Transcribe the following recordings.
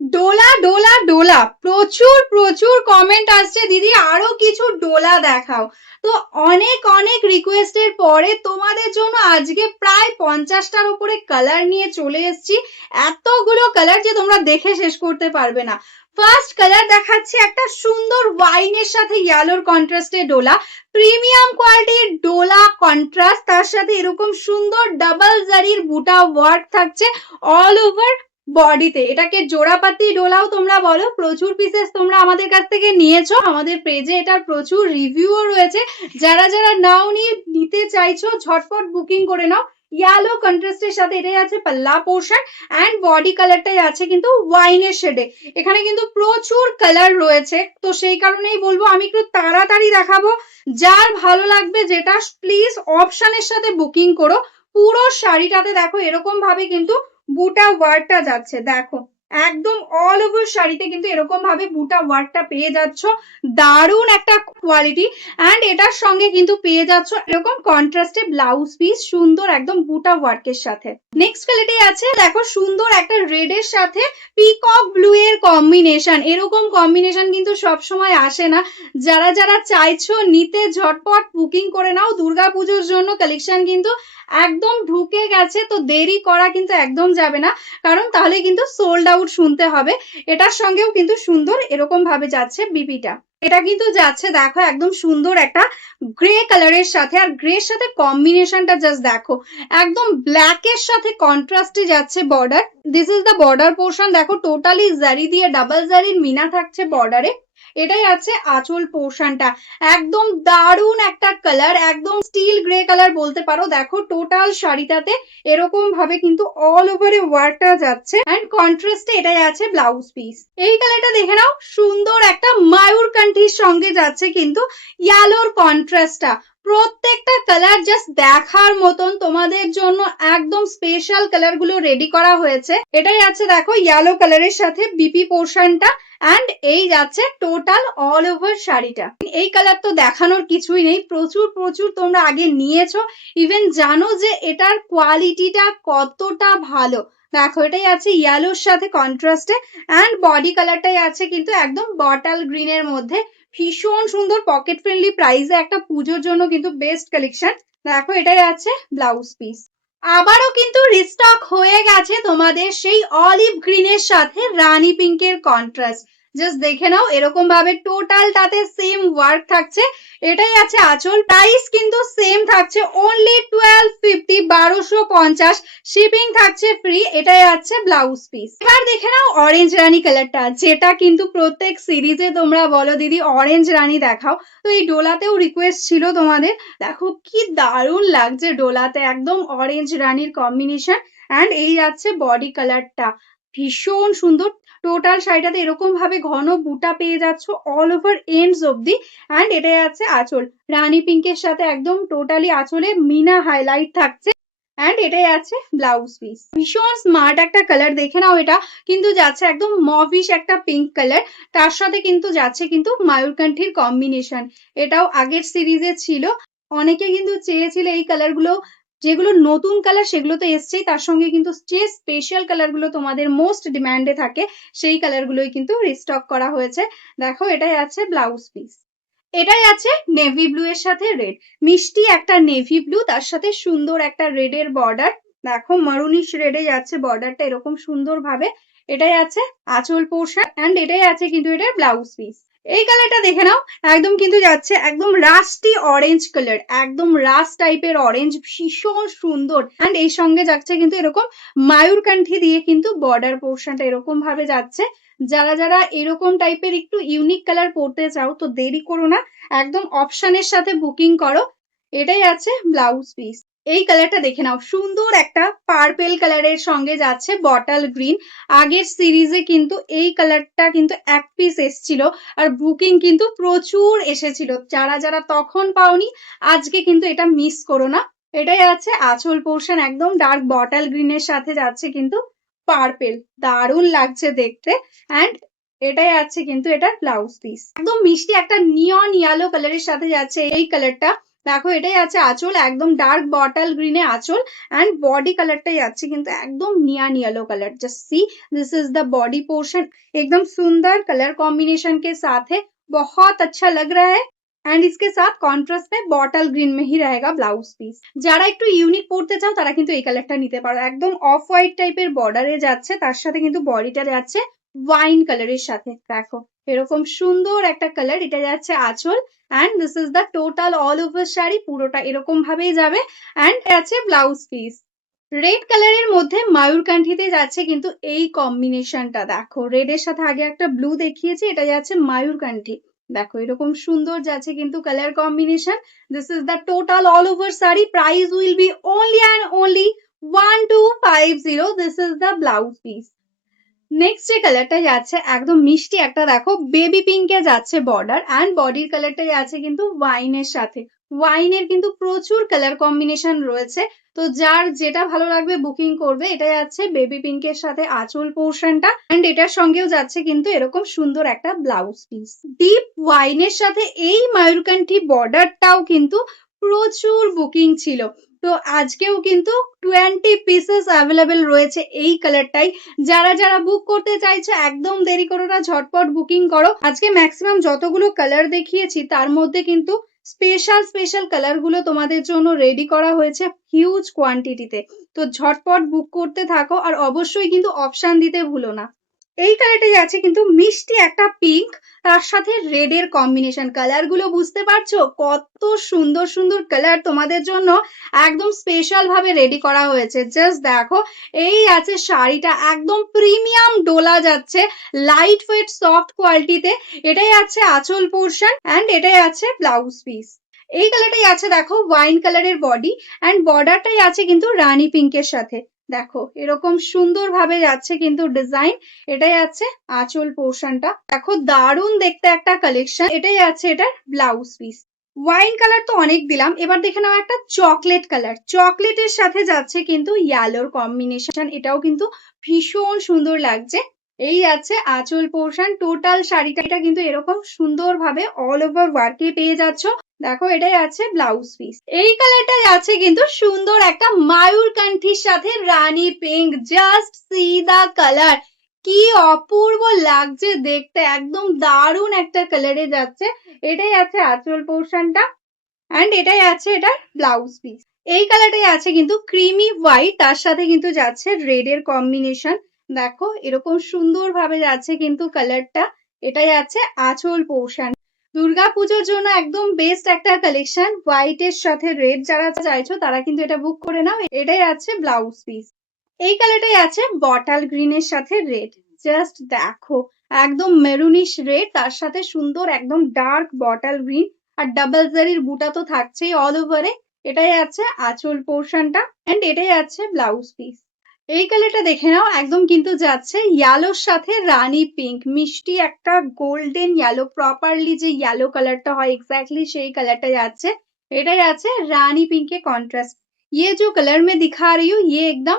ডোলা ডোলা ডোলা প্রচুর প্রচুর কমেন্ট আসছে, দিদি আরো কিছু ডোলা দেখাও। তো অনেক অনেক রিকোয়েস্টের পরে তোমাদের জন্য আজকে প্রায় 50টার উপরে কালার নিয়ে চলে এসেছি। এতগুলো কালার যে তোমরা দেখে শেষ করতে পারবে না। ফার্স্ট কালার দেখাচ্ছি একটা সুন্দর ওয়াইনের সাথে ইয়েলোর কন্ট্রাস্টে ডোলা, প্রিমিয়াম কোয়ালিটির ডোলা কন্ট্রাস্ট, তার সাথে এরকম সুন্দর ডাবল জারির বুটা ওয়ার্ক থাকছে অল ওভার বডিতে। এটাকে জোড়াপাতি ডোলাও তোমরা বলো। প্রচুর পিসেস তোমরা আমাদের কাছ থেকে নিয়েছো, আমাদের পেজে এটার প্রচুর রিভিউও রয়েছে। যারা যারা নাওনি, নিতে চাইছো ঝটপট বুকিং করে নাও। ইয়েলো কন্ট্রাস্টের সাথে এটাই আছে পাল্লা পোর্শন, অ্যান্ড বডি কালারটাই আছে কিন্তু ওয়াইনের শেডে। এখানে কিন্তু প্রচুর কালার রয়েছে, তো সেই কারণেই বলবো আমি একটু তাড়াতাড়ি দেখাবো। যার ভালো লাগবে যেটা প্লিজ অপশনের সাথে বুকিং করো। পুরো শাড়িটাতে দেখো এরকম ভাবে কিন্তু বুটা ওয়ার্কটা যাচ্ছে, দেখো একদম অল ওভার শাড়িতে কিন্তু এরকম ভাবে বুটা ওয়ার্কটা পেয়ে যাচ্ছ। দারুণ একটা কোয়ালিটি। অ্যান্ড এটার সঙ্গে কিন্তু পেয়ে যাচ্ছ এরকম কন্ট্রাস্টে ব্লাউজ পিস, সুন্দর একদম বুটা ওয়ার্কের সাথে। নেক্সট কোয়ালিটি আছে দেখো সুন্দর একটা রেড এর সাথে পিকক ব্লু এর কম্বিনেশন। এরকম কম্বিনেশন কিন্তু সব সময় আসে না। যারা যারা চাইছো নিতে ঝটপট বুকিং করে নাও। দুর্গাপুজোর জন্য কালেকশন কিন্তু একদম ঢুকে গেছে, তো দেরি করা কিন্তু একদম যাবে না, কারণ তাহলে কিন্তু সোল্ড আউট শুনতে হবে। এটার সঙ্গেও কিন্তু সুন্দর এরকম ভাবে যাচ্ছে বিপিটা। এটা কিন্তু যাচ্ছে দেখো একদম সুন্দর একটা গ্রে কালারের সাথে, আর গ্রের সাথে কম্বিনেশনটা জাস্ট দেখো একদম ব্ল্যাক এর সাথে কন্ট্রাস্টে যাচ্ছে border. This is the border portion, দেখো টোটালি জারি দিয়ে ডাবল জারির মিনা থাকছে বর্ডারে। এটাই আছে আঁচল পোর্শনটা, একদম দারুণ একটা কালার, একদম স্টিল গ্রে কালার বলতে পারো। দেখো টোটাল শাড়িটাতে এরকম ভাবে কিন্তু অল ওভারে ওয়ার্কটা যাচ্ছে, এন্ড কন্ট্রাস্টে এটাই আছে ব্লাউজ পিস। এই কালারটা দেখে নাও, সুন্দর একটা মায়ূরকান্ঠির সঙ্গে যাচ্ছে কিন্তু ইয়েলোর কন্ট্রাস্টটা। প্রত্যেকটা কালার জাস্ট দেখার মতন, তোমাদের জন্য একদম স্পেশাল কালার গুলো রেডি করা হয়েছে। এটাই আছে দেখো ইয়েলো কালারের সাথে বিপি পোর্শনটা, অ্যান্ড এই যাচ্ছে টোটাল অল ওভার শাড়িটা। এই কালার তো দেখানোর কিছুই নেই, প্রচুর প্রচুর তোমরা আগে নিয়েছো, ইভেন জানো যে এটার কোয়ালিটিটা কতটা ভালো। দেখো এটাই আছে ইয়েলোর সাথে কন্ট্রাস্টে, অ্যান্ড বডি কালারটাই আছে কিন্তু একদম বটল গ্রিনের মধ্যে। ভীষণ সুন্দর পকেট ফ্রেন্ডলি প্রাইসে একটা পুজোর জন্য কিন্তু বেস্ট কালেকশন। দেখো এটাই আছে ব্লাউজ পিস। আবারও কিন্তু রিস্টক হয়ে গেছে তোমাদের সেই অলিভ গ্রিনের সাথে রানী পিঙ্কের কন্ট্রাস্ট। জাস্ট দেখে নাও এরকম ভাবে টোটালটাতে সেম ওয়ার্ক থাকছে। এটাই আছে আঁচল, প্রাইস কিন্তু সেম থাকছে অনলি 1250, 1250, শিপিং থাকছে ফ্রি। এটাই আছে ব্লাউজ পিস। এবার দেখে নাও অরেঞ্জ রানী কালারটা, যেটা কিন্তু প্রত্যেক সিরিজে তোমরা বলো দিদি অরেঞ্জ রানী দেখাও, তো এই ডোলাতেও রিকোয়েস্ট ছিল তোমাদের। দেখো কি দারুণ লাগছে ডোলাতে, একদম অরেঞ্জ রানীর কম্বিনেশন, অ্যান্ড এই যাচ্ছে বডি কালারটা ভীষণ সুন্দর। টোটাল শাড়িটাতে এরকম ভাবে ঘন বুটা পেয়ে যাচ্ছ অল ওভার এন্ডস অব্দি, অ্যান্ড এটাই আছে আঁচল রানী পিঙ্কের সাথে একদম টোটালি আঁচলে মিনা হাইলাইট থাকছে, অ্যান্ড এটাই আছে ব্লাউজ পিস। ভীষণ স্মার্ট একটা কালার, দেখে নাও এটা কিন্তু যাচ্ছে একদম মভিশ একটা পিঙ্ক কালার, তার সাথে কিন্তু যাচ্ছে কিন্তু মায়ূরকান্ঠির কম্বিনেশন। এটাও আগের সিরিজে ছিল, অনেকে কিন্তু চেয়েছিল এই কালার গুলো। যেগুলো নতুন কালার সেগুলো তো এসছেই, তার সঙ্গে কিন্তু যে স্পেশাল কালার গুলো তোমাদের মোস্ট ডিমান্ডে থাকে সেই কালার গুলোই কিন্তু রিস্টক করা হয়েছে। দেখো এটাই আছে ব্লাউজ পিস। এটাই আছে নেভি ব্লু এর সাথে রেড, মিষ্টি একটা নেভি ব্লু, তার সাথে সুন্দর একটা রেড এর বর্ডার। দেখো মারুনিশ রেডে যাচ্ছে বর্ডারটা এরকম সুন্দর ভাবে। এটাই আছে আঁচল পোর্শন, অ্যান্ড এটাই আছে কিন্তু এটার ব্লাউজ পিস। এই কালারটা দেখে নাও, একদম কিন্তু যাচ্ছে একদম রাস্টি অরেঞ্জ কালার, একদম রাস্ট টাইপের অরেঞ্জ, ভীষণ সুন্দর। অ্যান্ড এই সঙ্গে যাচ্ছে কিন্তু এরকম মায়ূরকান্ঠি দিয়ে কিন্তু বর্ডার পোর্শনটা এরকম ভাবে যাচ্ছে। যারা যারা এরকম টাইপের একটু ইউনিক কালার পড়তে চাও তো দেরি করো না, একদম অপশনের সাথে বুকিং করো। এটাই আছে ব্লাউজ পিস। এই কালারটা দেখে নাও, সুন্দর একটা পার্পেল কালারের সঙ্গে যাচ্ছে বটল গ্রিন। আগের সিরিজে কিন্তু এই কালারটা কিন্তু এক পিস এসছিল, আর বুকিং কিন্তু প্রচুর এসেছিল। যারা যারা তখন পাওনি আজকে কিন্তু এটা মিস করো না। এটাই আছে আঁচল পোর্শন, একদম ডার্ক বটল গ্রিনের সাথে যাচ্ছে কিন্তু পার্পেল, দারুণ লাগছে দেখতে। অ্যান্ড এটাই আছে কিন্তু এটা ব্লাউজ পিস, একদম মিষ্টি একটা নিয়ন ইয়েলো কালারের সাথে যাচ্ছে এই কালারটা। দেখো এটাই আছে আঁচল, একদম ডার্ক বটল গ্রিনে আঁচল, এন্ড বডি কালারটাই আছে কিন্তু একদম neon yellow colour. Just see this is the body portion, एकदम सुंदर कलर कॉम्बिनेशन के साथ है, बहुत अच्छा लग रहा है। एंड इसके साथ কন্ট্রাস্ট में বটল গ্রিন में ही रहेगा ব্লাউজ পিস। যারা একটু ইউনিক পড়তে চাও তারা কিন্তু এই কালারটা নিতে পারো, একদম অফ হোয়াইট টাইপের বর্ডারে যাচ্ছে, তার সাথে কিন্তু বডিটা যাচ্ছে ওয়াইন কালারের সাথে। দেখো এরকম সুন্দর একটা কালার, এটা যাচ্ছে আঁচল, and this is the total all over sari, পুরোটা এরকম ভাবেই যাবে। এন্ড আছে ব্লাউজ পিস রেড কালারের মধ্যে ময়ূরকান্ঠিতে যাচ্ছে কিন্তু এই কম্বিনেশনটা। দেখো রেডের সাথে আগে একটা ব্লু দেখিয়েছি, এটা যাচ্ছে ময়ূরকান্ঠি। দেখো এরকম সুন্দর যাচ্ছে কিন্তু colour combination. This is the total all over sari, price will be only and only 1250। This is the blouse piece. Next যে কালারটা যাচ্ছে একদম মিষ্টি একটা, দেখো বেবি পিঙ্কে যাচ্ছে বর্ডার, এন্ড বডির কালারটা যাচ্ছে কিন্তু ওয়াইনের সাথে। ওয়াইনের কিন্তু প্রচুর কালার কম্বিনেশন রয়েছে, তো যার যেটা ভালো লাগবে বুকিং করবে। এটা যাচ্ছে বেবি পিঙ্কের সাথে আঁচল পোর্শনটা, এন্ড এটার সঙ্গেও যাচ্ছে কিন্তু এরকম সুন্দর একটা ব্লাউজ পিস। ডিপ ওয়াইনের সাথে এই ময়ূরকান্ঠি বর্ডারটাও কিন্তু প্রচুর বুকিং ছিল, তো আজকেও কিন্তু 20 পিসেস অ্যাভেলেবেল রয়েছে এই কালারটাই। যারা যারা বুক করতে চাইছে একদম দেরি করো না, ঝটপট বুকিং করো। আজকে ম্যাক্সিমাম যতগুলো কালার দেখিয়েছি তার মধ্যে কিন্তু স্পেশাল স্পেশাল কালার গুলো তোমাদের জন্য রেডি করা হয়েছে হিউজ কোয়ান্টিটিতে, তো ঝটপট বুক করতে থাকো, আর অবশ্যই কিন্তু অপশন দিতে ভুলো না। এই কালারটাই আছে কিন্তু মিষ্টি একটা পিঙ্ক, তার সাথে রেড এর কম্বিনেশন। কালার গুলো বুঝতে পারছো কত সুন্দর সুন্দর কালার তোমাদের জন্য একদম স্পেশাল ভাবে রেডি করা হয়েছে। জাস্ট দেখো এই আছে শাড়িটা, একদম প্রিমিয়াম ডোলা যাচ্ছে, লাইট ওয়েট সফট কোয়ালিটিতে। এটাই আছে আঁচল পোর্শন, এন্ড এটাই আছে ব্লাউজ পিস। এই কালারটাই আছে দেখো ওয়াইন কালারের বডি, এন্ড বর্ডারটাই আছে কিন্তু রানী পিঙ্কের সাথে। দেখো এরকম সুন্দর ভাবে যাচ্ছে কিন্তু ডিজাইন। এটাই আছে আঁচল পোর্শনটা, দেখো দারুণ দেখতে একটা কালেকশন। এটাই আছে এটার ব্লাউজ পিস। ওয়াইন কালার তো অনেক দিলাম, এবার দেখে নাও একটা চকলেট কালার। চকলেটের সাথে যাচ্ছে কিন্তু ইয়েলোর কম্বিনেশন, এটাও কিন্তু ভীষণ সুন্দর লাগছে। এই আছে আঁচল পোর্শন, টোটাল শাড়িটা কিন্তু এরকম সুন্দর ভাবে অল ওভার ওয়ার্কে পেয়ে যাচ্ছ। দেখো এটাই আছে ব্লাউজ পিস। এই কালারটাই আছে কিন্তু সুন্দর একটা ময়ূরকান্ঠির সাথে rani pink. Just see the colour, কি অপূর্ব লাগছে দেখতে, একদম দারুণ একটা কালারে যাচ্ছে। এটাই আছে আঁচল পোর্শনটা, এন্ড এটাই আছে এটার ব্লাউজ পিস। এই কালারটাই আছে কিন্তু ক্রিমি হোয়াইট, তার সাথে কিন্তু যাচ্ছে রেড এর কম্বিনেশন। দেখো এরকম সুন্দর ভাবে যাচ্ছে কিন্তু কালারটা। এটাই আছে আঁচল পোর্শন। দুর্গাপুজোর জন্য একদম বেস্ট একটা কালেকশন, হোয়াইট এর সাথে রেড। যারা চাইছো তারা কিন্তু এটা বুক করে নাও। এটাই আছে ব্লাউজ পিস। এই কালারটাই আছে বটল গ্রিনের সাথে রেড। জাস্ট দেখো একদম মেরুনিশ রেড, তার সাথে সুন্দর একদম ডার্ক বটল গ্রিন, আর ডাবল জারির বুটা তো থাকছেই অল ওভারে। এটাই আছে আঁচল পোর্শনটা, এন্ড এটাই আছে ব্লাউজ পিস। এই কালারটা দেখে নাও, একদম কিন্তু যাচ্ছে ইয়েলোর সাথে রানী পিঙ্ক, মিষ্টি একটা গোল্ডেন ইয়েলো, প্রপারলি যে ইয়েলো কালারটা হয় এক্স্যাক্টলি সেই কালারটা যাচ্ছে। এটাই আছে রানী पिंक के कॉन्ट्रास्ट। ये जो कलर मैं दिखा रही हूँ ये एकदम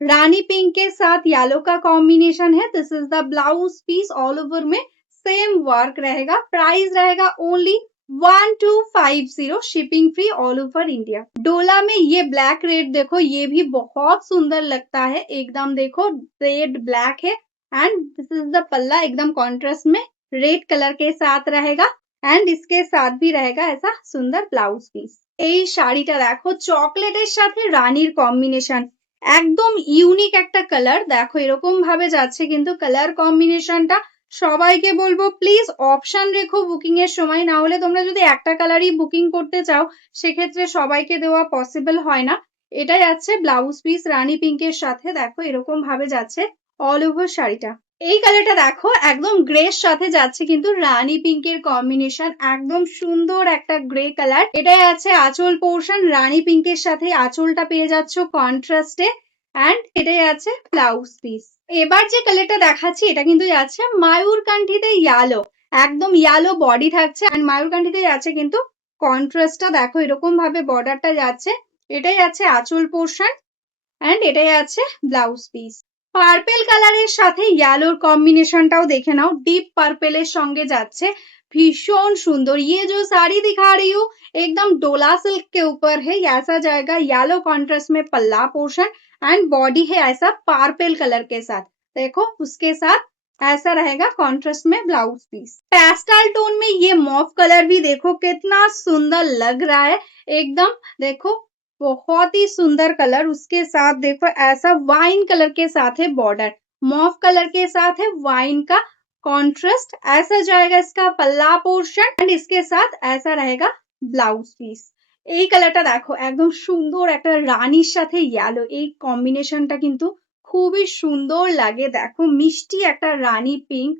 रानी पिंक के साथ येलो का कॉम्बिनेशन है। This is the blouse piece, all over में सेम वर्क रहेगा। प्राइस रहेगा only 1250, shipping free all over India. डोला में ये ब्लैक रेड देखो, ये भी बहुत सुंदर लगता है एकदम। देखो रेड ब्लैक है, एंड दिस इज द पल्ला, एकदम कॉन्ट्रास्ट में रेड कलर के साथ रहेगा, एंड इसके साथ भी रहेगा ऐसा सुंदर ब्लाउज पीस। এই শাড়িটা দেখো চকলেটের সাথে রানীর কম্বিনেশন, একদম ইউনিক একটা কালার। দেখো এরকম ভাবে যাচ্ছে কিন্তু কালার কম্বিনেশনটা। সবাইকে বলবো প্লিজ অপশন রেখো বুকিং এর সময়, না হলে তোমরা যদি একটা কালারই বুকিং করতে চাও সেক্ষেত্রে সবাইকে দেওয়া পসিবল হয় না। এটা যাচ্ছে ব্লাউজ পিস রানী পিঙ্কের সাথে। দেখো এরকম ভাবে যাচ্ছে অল ওভার শাড়িটা। এই কালারটা দেখো একদম গ্রের সাথে যাচ্ছে কিন্তু রানী পিঙ্কের কম্বিনেশন, একদম সুন্দর একটা গ্রে কালার। এটাই আছে আঁচল পোর্শন, রানী পিঙ্কের সাথে আঁচলটা পেয়ে যাচ্ছ কন্ট্রাস্টে, এন্ড এটাই আছে ব্লাউজ পিস। এবার যে কালারটা দেখাচ্ছি এটা কিন্তু যাচ্ছে ময়ূরকান্ঠিতে ইয়েলো, একদম ইয়েলো বডি থাকছে, এন্ড ময়ূরকান্ঠিতে যাচ্ছে কিন্তু কন্ট্রাস্টটা। দেখো এরকম ভাবে বর্ডারটা যাচ্ছে। এটাই আছে আঁচল পোর্শন, এন্ড এটাই আছে ব্লাউজ পিস। পার্পেল কালারের সাথে ইয়েলোর কম্বিনেশনটাও দেখে নাও, ডিপ পার্পেলের সঙ্গে যাচ্ছে। भीषण सुंदर। ये जो साड़ी दिखा रही हूँ एकदम डोला सिल्क के ऊपर है, ऐसा जाएगा येलो कॉन्ट्रास्ट में पल्ला पोर्शन एंड बॉडी है ऐसा पर्पल कलर के साथ। देखो उसके साथ ऐसा रहेगा कॉन्ट्रास्ट में ब्लाउज पीस। पेस्टल टोन में ये मॉव कलर भी देखो कितना सुंदर लग रहा है एकदम। देखो बहुत ही सुंदर कलर, उसके साथ देखो ऐसा वाइन कलर के साथ है बॉर्डर, मॉव कलर के साथ है वाइन का कॉन्ट्रास्ट, ऐसा जाएगा इसका पल्ला पोर्शन एंड इसके साथ ऐसा रहेगा ব্লাউজ পিস। এই কালারটা দেখো একদম সুন্দর একটা রানীর সাথে ইয়েলো, এই কম্বিনেশনটা কিন্তু খুবই সুন্দর লাগে। দেখো মিষ্টি একটা রানী পিঙ্ক,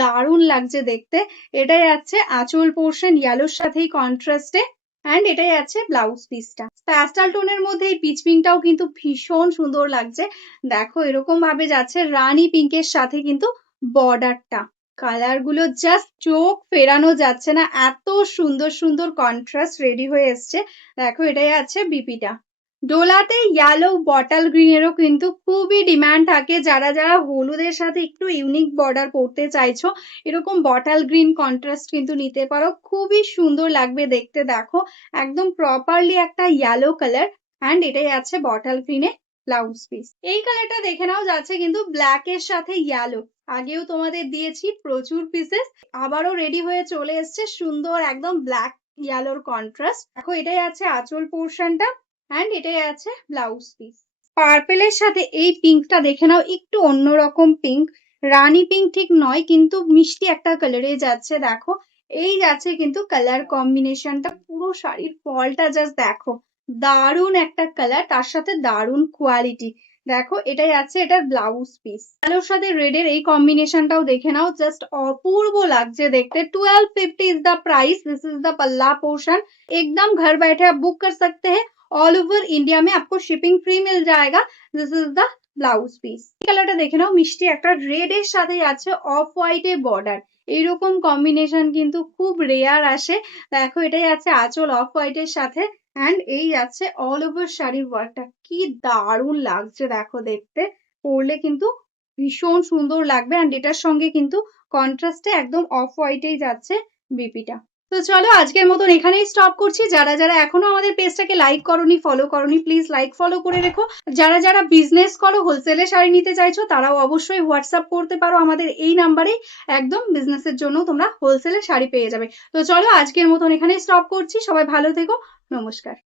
দারুণ লাগছে দেখতে। এটাই আছে আঁচল পোর্শন ইয়েলোর সাথেই কন্ট্রাস্টে এন্ড এটাই আছে ব্লাউজ পিসটা। প্যাস্টেল টোনের মধ্যে এই পিচ পিঙ্কটাও কিন্তু ভীষণ সুন্দর লাগছে। দেখো এরকম ভাবে যাচ্ছে রানী পিঙ্কের সাথে কিন্তু বর্ডারটা, কালার গুলো জাস্ট চোখ ফেরানো যাচ্ছে না, এত সুন্দর সুন্দর কন্ট্রাস্ট রেডি হয়ে এসছে। দেখো এটাই আছে বিপিটা। ডোলাতে ইয়েলো বটল গ্রিনেরও কিন্তু খুবই ডিমান্ড থাকে, যারা যারা হলুদের সাথে একটু ইউনিক বর্ডার করতে চাইছো এরকম বটল গ্রিন কন্ট্রাস্ট কিন্তু নিতে পারো, খুবই সুন্দর লাগবে দেখতে। দেখো একদম প্রপারলি একটা ইয়েলো কালার এন্ড এটাই আছে বটল গ্রিনে ব্লাউজ পিস। এই কালারটা দেখে নাও যাচ্ছে কিন্তু ব্ল্যাক এর সাথে ইয়েলো, আগেও তোমাদের দিয়েছি প্রচুর পিসেস, আবারও রেডি হয়ে চলে এসছে সুন্দর একদম ব্ল্যাক ইয়েলোর কন্ট্রাস্ট। দেখো এটাই আছে আঁচল পোর্শনটা এন্ড এটাই আছে ব্লাউজ পিস। পার্পেলের সাথে এই পিঙ্কটা দেখে নাও, একটু অন্যরকম পিঙ্ক, রানী পিঙ্ক ঠিক নয় কিন্তু মিষ্টি একটা কালারে যাচ্ছে। দেখো এই যাচ্ছে কিন্তু কালার কম্বিনেশনটা, পুরো শাড়ির ফলটা জাস্ট দেখো, দারুণ একটা কালার, তার সাথে দারুণ কোয়ালিটি। দেখো এটাই আছে এটার ব্লাউজ পিস। কালোর সাথে রেড এর এই কম্বিনেশনটাও দেখে নাও, জাস্ট অপূর্ব লাগছে দেখতে। 1250 is the price, this is the पल्ला पोर्शन। एकदम घर बैठे आप बुक कर सकते हैं, ऑल ओवर इंडिया में आपको शिपिंग फ्री मिल जाएगा। This is the blouse piece. কালারটা দেখে নাও, মিষ্টি একটা রেড এর সাথে আছে অফ হোয়াইট এর বর্ডার, এইরকম কম্বিনেশন কিন্তু খুব রেয়ার আসে। দেখো এটাই আছে আঁচল অফ হোয়াইট এর সাথে এন্ড এই যাচ্ছে অল ওভার শাড়ির ওয়ার্কটা, কি দারুণ লাগছে দেখো দেখতে, পরলে কিন্তু ভীষণ সুন্দর লাগবে এন্ড এটার সঙ্গে কিন্তু কন্ট্রাস্টে একদম অফ হোয়াইটেই যাচ্ছে বিপিটা। তো চলো আজকের মতন এখানেই স্টপ করছি। যারা যারা এখনো আমাদের পেজটাকে লাইক করোনি, ফলো করোনি, প্লিজ লাইক ফলো করে রেখো। যারা যারা বিজনেস করো, হোলসেলে শাড়ি নিতে চাইছো, তারাও অবশ্যই হোয়াটসঅ্যাপ করতে পারো আমাদের এই নাম্বারেই, একদম বিজনেসের জন্য তোমরা হোলসেলে শাড়ি পেয়ে যাবে। তো চলো আজকের মতন এখানেই স্টপ করছি, সবাই ভালো থেকো, নমস্কার।